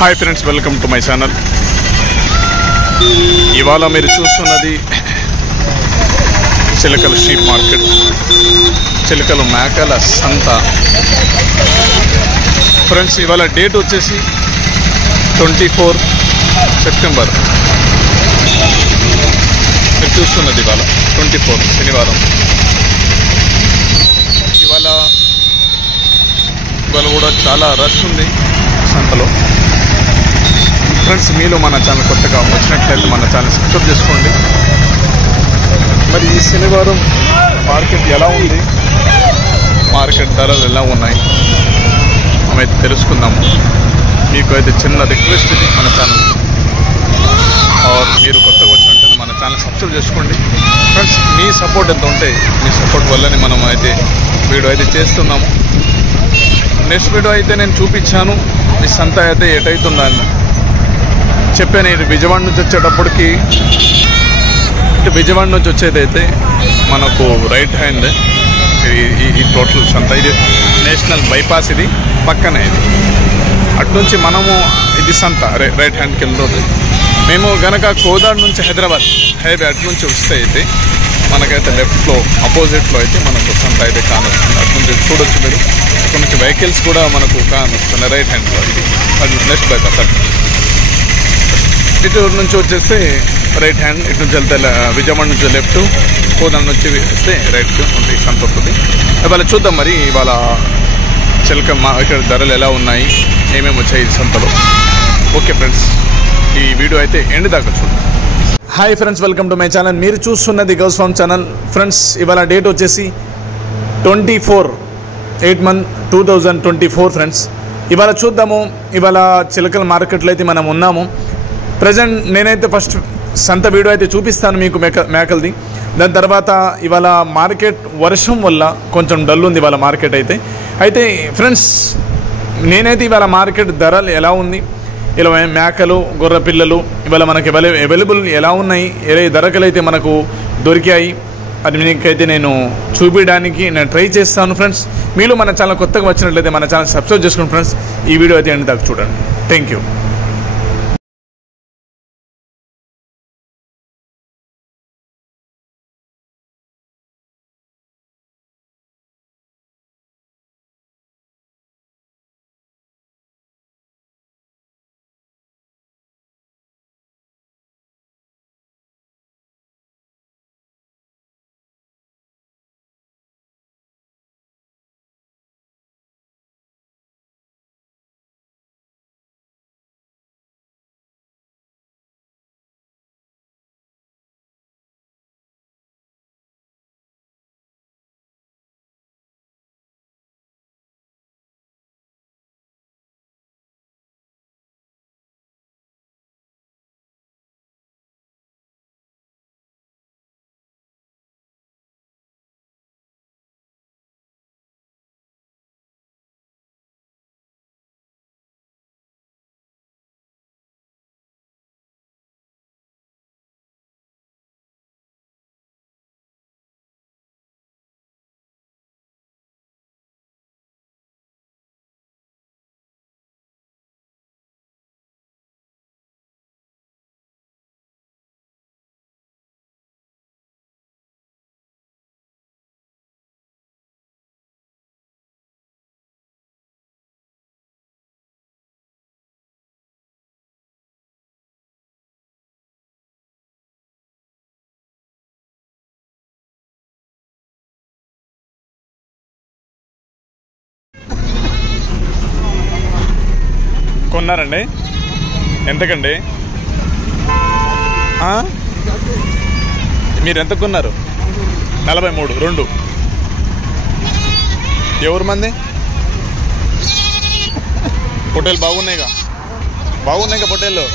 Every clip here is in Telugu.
Hi friends, welcome to my channel. ఇవాళ మీరు చూస్తున్నది చిలకల షీప్ మార్కెట్, చిలకల మేకల సంత. ఫ్రెండ్స్, ఇవాళ డేట్ వచ్చేసి 24 సెప్టెంబర్. మీరు చూస్తున్నది ఇవాళ 24 శనివారం. ఇవాళ కూడా చాలా రష్ ఉంది సంతలో. ఫ్రెండ్స్, మీలో మన ఛానల్ కొత్తగా వచ్చినట్లయితే మన ఛానల్ సబ్స్క్రైబ్ చేసుకోండి. మరి ఈ శనివారం మార్కెట్ ఎలా ఉంది, మార్కెట్ ధరలు ఎలా ఉన్నాయి మేమైతే తెలుసుకుందాము. మీకు అయితే చిన్న రిక్వెస్ట్, ఇది మన ఛానల్ మీరు కొత్తగా వచ్చినట్లయితే మన ఛానల్ సబ్స్క్రైబ్ చేసుకోండి. ఫ్రెండ్స్, మీ సపోర్ట్ ఎంత ఉంటే మీ సపోర్ట్ వల్లనే మనం అయితే వీడియో అయితే చేస్తున్నాము. నెక్స్ట్ వీడియో అయితే నేను చూపించాను ఈ సంత అయితే ఎటైతుందని చెప్పాను. ఇది విజయవాడ నుంచి వచ్చేటప్పటికి, విజయవాడ నుంచి వచ్చేదైతే మనకు రైట్ హ్యాండ్ ఈ టోటల్ సంత. ఇది నేషనల్ బైపాస్, ఇది పక్కనే. ఇది అటు నుంచి మనము ఇది సంత రైట్ హ్యాండ్కి వెళ్తుంది. మేము గనక కోదాడ నుంచి హైదరాబాద్ హైవే అటు నుంచి వస్తే అయితే మనకైతే లెఫ్ట్లో అపోజిట్లో అయితే మనకు సంత అయితే కానొస్తుంది. అటు నుంచి చూడొచ్చు మీరు. అక్కడ నుంచి వెహికల్స్ కూడా మనకు కానొస్తుంది రైట్ హ్యాండ్లో. ఇది నెక్స్ట్ బైపాస్. ఇటు నుంచి వచ్చేస్తే రైట్ హ్యాండ్, ఇటు నుంచి వెళ్తే విజయవాడ నుంచి లెఫ్ట్, కోదాడ నుంచి వస్తే రైట్కి ఉంటుంది సంత ఉంటుంది. ఇవాళ చూద్దాం మరి ఇవాళ చిలక ఇక్కడ ధరలు ఎలా ఉన్నాయి, ఏమేమి వచ్చాయి ఈ సంతలో. ఓకే ఫ్రెండ్స్, ఈ వీడియో అయితే ఎండ్ దాకా చూడండి. Hi friends, welcome to my channel. మీరు చూస్తున్నది గౌస్ ఫార్మ్ ఛానల్. ఫ్రెండ్స్, ఇవాళ డేట్ వచ్చేసి 24/8/2024. ఫ్రెండ్స్, ఇవాళ చూద్దాము ఇవాళ చిలకల మార్కెట్లో అయితే మనం ఉన్నాము. ప్రజెంట్ నేనైతే ఫస్ట్ సంత వీడియో అయితే చూపిస్తాను మీకు మేకలది. దాని తర్వాత ఇవాళ మార్కెట్ వర్షం వల్ల కొంచెం డల్ ఉంది ఇవాళ మార్కెట్ అయితే ఫ్రెండ్స్, నేనైతే ఇవాళ మార్కెట్ ధరలు ఎలా ఉంది, ఇలా మేకలు గొర్రె పిల్లలు ఇవాళ మనకి అవైలబుల్ ఎలా ఉన్నాయి, ఏ ధరకలు అయితే మనకు దొరికాయి, అది మీకైతే నేను చూపించడానికి నేను ట్రై చేస్తాను. ఫ్రెండ్స్, మీరు మన ఛానల్ కొత్తగా వచ్చినట్లయితే మన ఛానల్ సబ్స్క్రైబ్ చేసుకోండి. ఫ్రెండ్స్, ఈ వీడియో అయితే ఎండ్ దాకా చూడండి. Thank you. కొన్నారండి? ఎంతకండి? మీరు ఎంత కొన్నారు? 43. 2 ఎవరు మంది? పొట్టేలు బాగున్నాయిగా పొట్టేళ్ళు.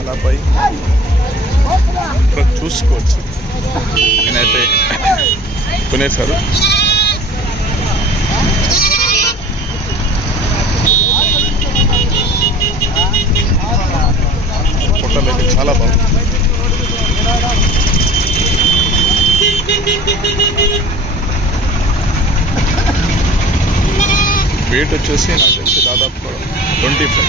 అలా పై చూసుకోవచ్చు. నేనైతే కొనేసారు. పొట్టలు అయితే చాలా బాగుంది. వెయిట్ వచ్చేసి నాకు తెలిసి దాదాపు 25.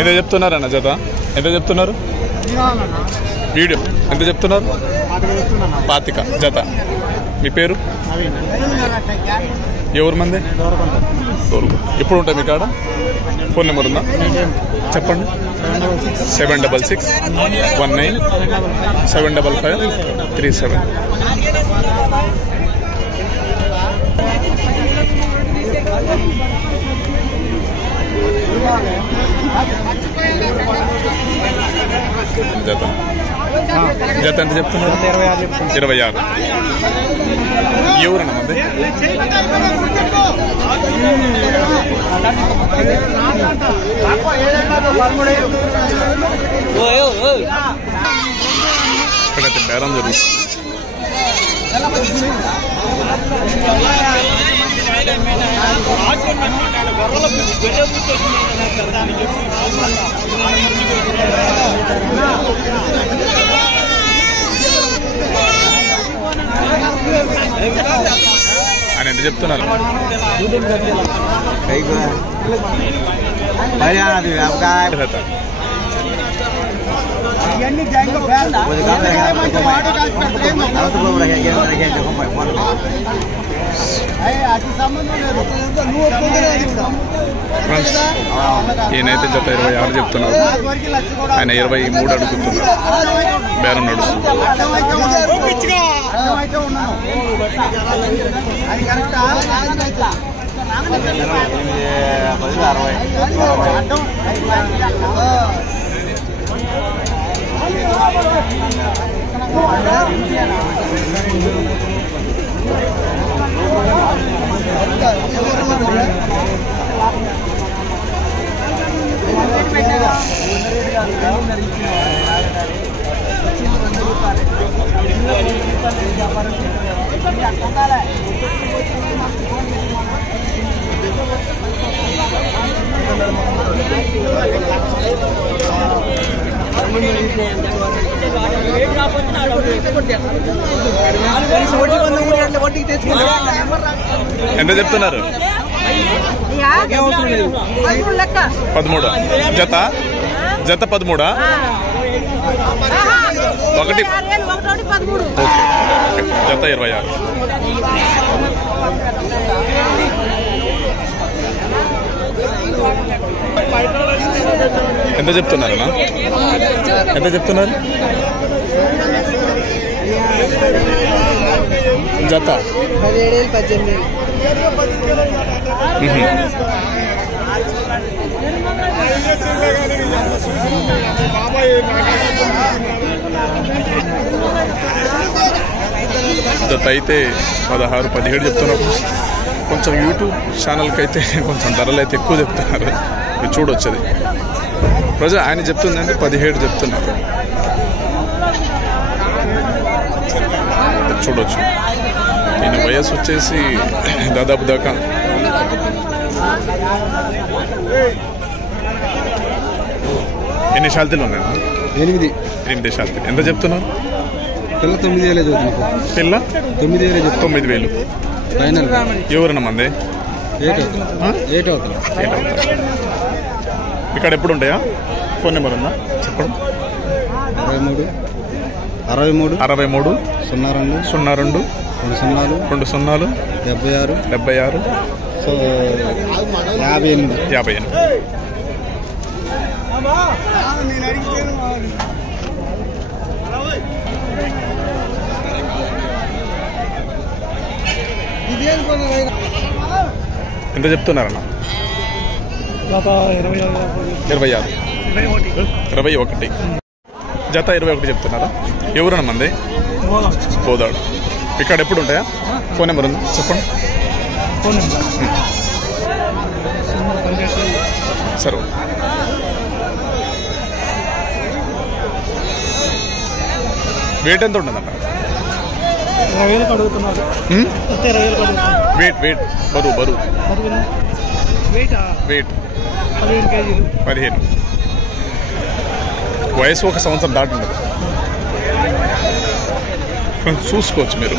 ఎంత చెప్తున్నారన్న జత? ఎంత చెప్తున్నారు? వీడియో ఎంత చెప్తున్నారు? 25 జత. మీ పేరు? ఎవరు మంది? ఎప్పుడు ఉంటాయి మీ కాడ? ఫోన్ నెంబర్ ఉందా? చెప్పండి. 7661975537. జత జత ఎంత చెప్తున్నారు? 26. ఎవరన్నా మంది? ఇక్కడైతే బేరం జరుగుతుంది. ఆయన ఎంత చెప్తున్నారు? ఈయనైతే జత 26 చెప్తున్నారు. ఆయన 23 అడుగుతున్నారు. బేరం నడుస్తుంది. ఎంత చెప్తున్నారు? 13. జత జత 13. ఒకటి జత 26. ఎంత చెప్తున్నారన్నా? ఎంత చెప్తున్నారు? జత 17,000 జత అయితే 16, 17 చెప్తున్నారు. కొంచెం యూట్యూబ్ ఛానల్కి అయితే కొంచెం ధరలు అయితే ఎక్కువ చెప్తున్నారు. మీరు చూడొచ్చు. అది ప్రజలు ఆయన చెప్తుంది అంటే 17 చెప్తున్నారు. చూడొచ్చు. ఈయన వయసు వచ్చేసి దాదాపు దాకా ఎన్ని శాల్తీలు ఉన్నాయి? 8 శాల్తీలు. ఎంత చెప్తున్నారు? పిల్ల 9,000 చదువుతున్నారు. పిల్ల 9,000. 9,000 ఫైనల్. ఎవరన్నా మంది? 8 అవుతుంది. ఇక్కడ ఎప్పుడు ఉంటాయా? ఫోన్ నెంబర్ ఉందా? చెప్పండి. 63 63 63 02 02 20 76 58. 58. ఎంత చెప్తున్నారన్న? 26. 21. జత 21 చెప్తున్నారా? ఎవరన్నా మంది? పోదాడు. ఇక్కడ ఎప్పుడు ఉంటాయా? ఫోన్ నెంబర్ ఉందా? చెప్పండి. సరే. వెయిట్ ఎంత ఉంటుందన్న? 20,000 అడుగుతున్నారు. 20,000 అడుగుతున్నారు. వెయిట్ బరువు వెయిట్ 15 కేజీలు. 15. వయసు 1 సంవత్సరం దాటిండదు. చూసుకోవచ్చు మీరు,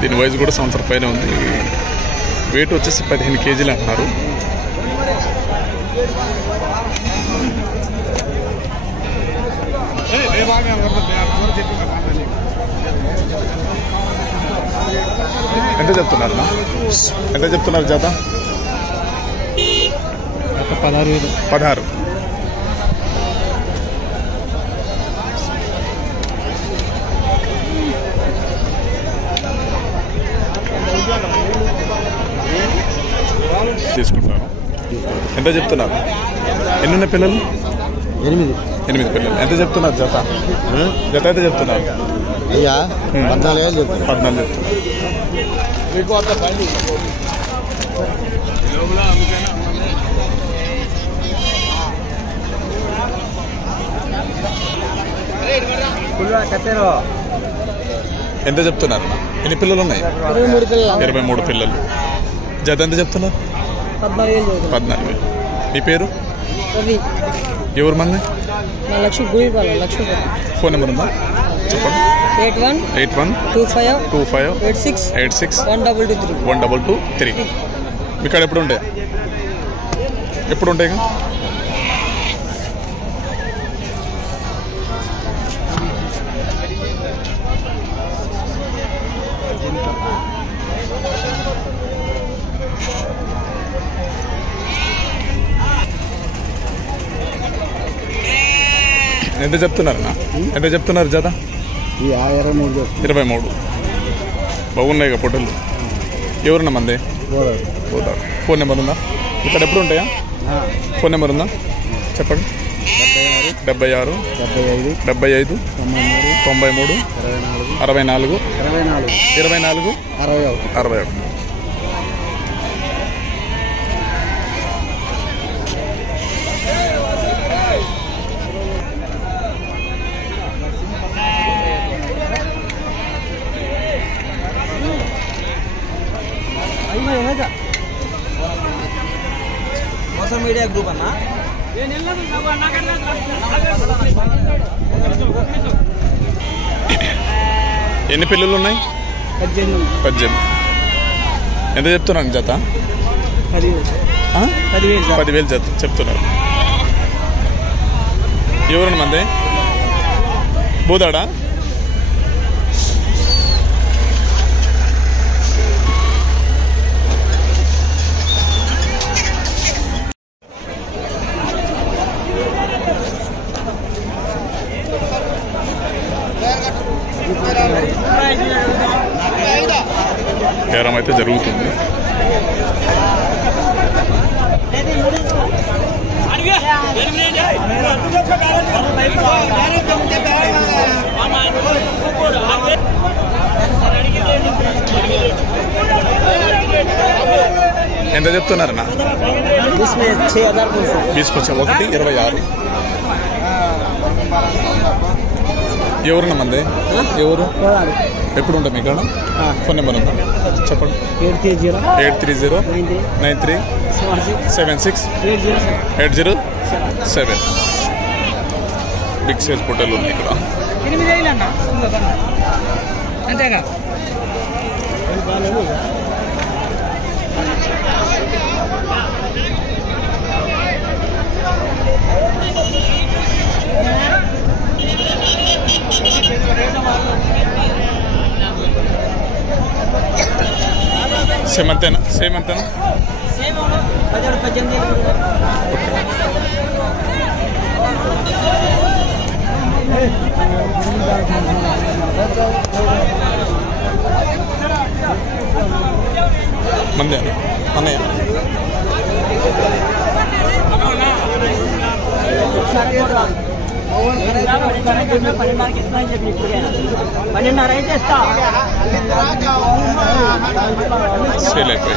దీని వయసు కూడా సంవత్సరం పైన ఉంది. వెయిట్ వచ్చేసి 15 కేజీలు అంటున్నారు. ఎంత చెప్తున్నారు జత? 16. తీసుకుంటాను. ఎంత చెప్తున్నారు? ఎన్ని ఉన్నాయి పిల్లలు? 8 పిల్లలు. ఎంత చెప్తున్నారు జత? అయితే చెప్తున్నారు? అయ్యా 14 చెప్తున్నారు. 14 చెప్తున్నారు. ఎంత చెప్తున్నారు? ఎన్ని పిల్లలు ఉన్నాయి? 23 పిల్లలు. జత ఎంత చెప్తున్నారు? 14,000. మీ పేరు? ఎవరు మంది? ఫోన్ నెంబర్ ఉందా చెప్పండి. 812526 మీ కాడ ఎప్పుడు ఉంటాయి? ఎంత చెప్తున్నారు జత? 23. బాగున్నాయి కదా పొట్టలు. ఎవరన్నా మంది? పోతాడు. ఫోన్ నెంబర్ ఉందా? ఇక్కడ ఎప్పుడు ఉంటాయా? ఫోన్ నెంబర్ ఉందా చెప్పండి. 76 75 93 64 24 61. మీడియా గ్రూప్ అన్నా. ఎన్ని పిల్లలు ఉన్నాయి? 18. ఎంత చెప్తున్నాను జత? 10,000 జత చెప్తున్నారు. ఎవరన్నా మంది? బోదాడా? బేరం అయితే జరుగుతుంది. ఎంత చెప్తున్నారన్నా? 1,26. ఎవరన్నా మంది? ఎవరు? ఎప్పుడు ఉంటాం ఇక్కడ? ఫోన్ నెంబర్ ఉందా చెప్పండి. 830 93 76 807. బిగ్ సైజ్ పొట్టలు ఉన్నాయి ఇక్కడ. అంతేగా సేమ్ అంతేనా? మంది అన్నయ్య సేల్ అయిపోయి